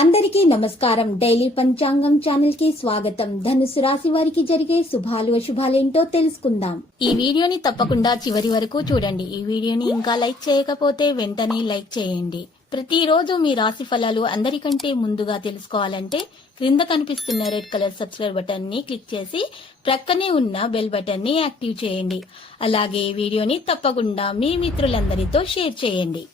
అందరికీ నమస్కారం. డైలీ పంచాంగం ఛానల్ కి స్వాగతం. ధనుసు రాశి వారికి జరిగే శుభాలు అశుభాలేంటో తెలుసుకుందాం. ఈ వీడియోని తప్పకుండా చివరి వరకు చూడండి. ఈ వీడియోని ఇంకా లైక్ చేయకపోతే వెంటనే లైక్ చేయండి. ప్రతిరోజు మీ రాశి ఫలాలు అందరికంటే ముందుగా తెలుసుకోవాలంటే క్రింద కనిపిస్తున్న రెడ్ కలర్ సబ్స్క్రైబ్ బటన్ ని క్లిక్ చేసి ప్రక్కనే ఉన్న బెల్ బటన్ ని యాక్టివ్ చేయండి. అలాగే వీడియోని తప్పకుండా మీ మిత్రులందరితో షేర్ చేయండి.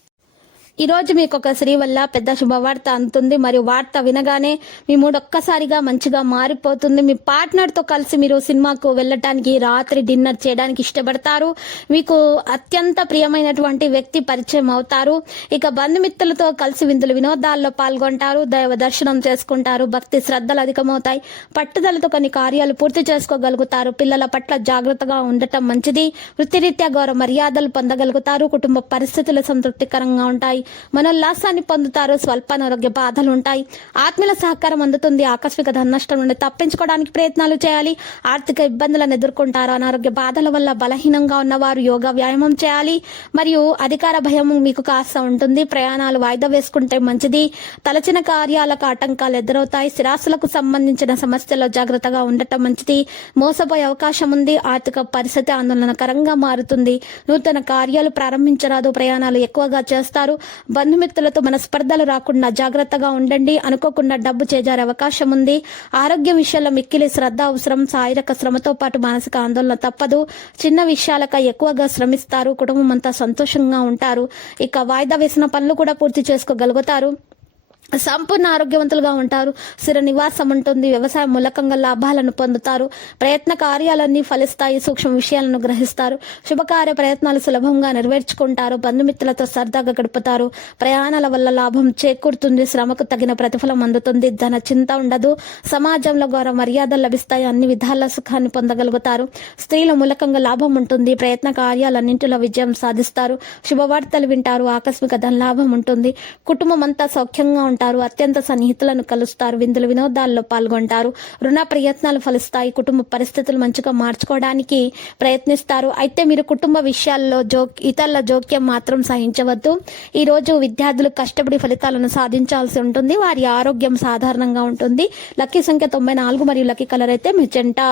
ఈ రోజు మీకు ఒక స్త్రీ వల్ల పెద్ద శుభవార్త అందుతుంది. మరియు వార్త వినగానే మీ మూడు ఒక్కసారిగా మంచిగా మారిపోతుంది. మీ పార్ట్నర్ తో కలిసి మీరు సినిమాకు వెళ్ళటానికి, రాత్రి డిన్నర్ చేయడానికి ఇష్టపడతారు. మీకు అత్యంత ప్రియమైనటువంటి వ్యక్తి పరిచయం అవుతారు. ఇక బంధుమిత్రులతో కలిసి విందులు వినోదాల్లో పాల్గొంటారు. దైవ దర్శనం చేసుకుంటారు. భక్తి శ్రద్ధలు అధికమవుతాయి. పట్టుదలతో కొన్ని కార్యాలు పూర్తి చేసుకోగలుగుతారు. పిల్లల పట్ల జాగ్రత్తగా ఉండటం మంచిది. వృత్తిరీత్యా గౌరవ మర్యాదలు పొందగలుగుతారు. కుటుంబ పరిస్థితులు సంతృప్తికరంగా ఉంటాయి. మనోల్లాసాన్ని పొందుతారు. స్వల్ప అనారోగ్య బాధలు ఉంటాయి. ఆత్మీయుల సహకారం అందుతుంది. ఆకస్మిక ధన నష్టం నుండి తప్పించుకోవడానికి ప్రయత్నాలు చేయాలి. ఆర్థిక ఇబ్బందులను ఎదుర్కొంటారు. అనారోగ్య బాధల వల్ల బలహీనంగా ఉన్నవారు యోగా వ్యాయామం చేయాలి. మరియు అధికార భయం మీకు కాస్త ఉంటుంది. ప్రయాణాలు వాయిదా వేసుకుంటే మంచిది. తలచిన కార్యాలకు ఆటంకాలు ఎదురవుతాయి. స్థిరాస్తులకు సంబంధించిన సమస్యల్లో జాగ్రత్తగా ఉండటం మంచిది. మోసపోయే అవకాశం ఉంది. ఆర్థిక పరిస్థితి ఆందోళనకరంగా మారుతుంది. నూతన కార్యాలు ప్రారంభించరాదు. ప్రయాణాలు ఎక్కువగా చేస్తారు. బంధుమిత్రులతో మనస్పర్ధలు రాకుండా జాగ్రత్తగా ఉండండి. అనుకోకుండా డబ్బు చేజారే అవకాశం ఉంది. ఆరోగ్యం విషయంలో మిక్కిలి శ్రద్ధ అవసరం. శారీరక శ్రమతో పాటు మానసిక ఆందోళన తప్పదు. చిన్న విషయాలకై ఎక్కువగా శ్రమిస్తారు. కుటుంబం అంతా సంతోషంగా ఉంటారు. ఇక వాయిదా వేసిన పనులు కూడా పూర్తి చేసుకోగలుగుతారు. సంపూర్ణ ఆరోగ్యవంతులుగా ఉంటారు. స్థిర నివాసం ఉంటుంది. వ్యవసాయం మూలకంగా లాభాలను పొందుతారు. ప్రయత్న కార్యాలన్నీ ఫలిస్తాయి. సూక్ష్మ విషయాలను గ్రహిస్తారు. శుభకార్య ప్రయత్నాలు సులభంగా నెరవేర్చుకుంటారు. బంధుమిత్రులతో సరదాగా గడుపుతారు. ప్రయాణాల వల్ల లాభం చేకూరుతుంది. శ్రమకు తగిన ప్రతిఫలం అందుతుంది. ధన చింత ఉండదు. సమాజంలో గౌరవ మర్యాదలు లభిస్తాయి. అన్ని విధాల సుఖాన్ని పొందగలుగుతారు. స్త్రీల మూలకంగా లాభం ఉంటుంది. ప్రయత్న కార్యాలన్నింటిలో విజయం సాధిస్తారు. శుభవార్తలు వింటారు. ఆకస్మిక ధన లాభం ఉంటుంది. కుటుంబం అంతా సౌఖ్యంగా ఉంటారు. అత్యంత సన్నిహితులను కలుస్తారు. విందులు వినోదాల్లో పాల్గొంటారు. రుణ ప్రయత్నాలు ఫలిస్తాయి. కుటుంబ పరిస్థితులు మంచిగా మార్చుకోవడానికి ప్రయత్నిస్తారు. అయితే మీరు కుటుంబ విషయాల్లో ఇతరుల జోక్యం మాత్రం సహించవద్దు. ఈ రోజు విద్యార్థులు కష్టపడి ఫలితాలను సాధించాల్సి ఉంటుంది. వారి ఆరోగ్యం సాధారణంగా ఉంటుంది. లక్కీ సంఖ్య 94 మరియు లక్కీ కలర్ అయితే మెజెంటా.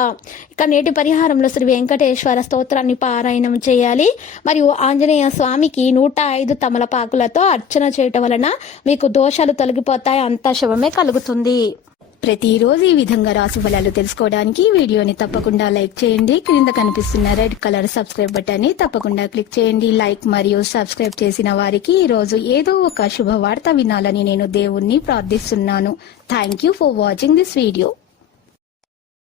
ఇక నేటి పరిహారంలో శ్రీ వెంకటేశ్వర స్తోత్రాన్ని పారాయణం చేయాలి. మరియు ఆంజనేయ స్వామికి 105 తమలపాకులతో అర్చన చేయటం వలన మీకు దోషాలు తొలగిపోతాయి. అంతా శుభమే కలుగుతుంది. ప్రతిరోజు ఈ విధంగా రాశి ఫలాలు తెలుసుకోవడానికి వీడియోని తప్పకుండా లైక్ చేయండి. క్రింద కనిపిస్తున్న రెడ్ కలర్ సబ్స్క్రైబ్ బటన్ ని తప్పకుండా క్లిక్ చేయండి. లైక్ మరియు సబ్స్క్రైబ్ చేసిన వారికి ఈ రోజు ఏదో ఒక శుభవార్త వినాలని నేను దేవుణ్ణి ప్రార్థిస్తున్నాను. Thank you for watching this video.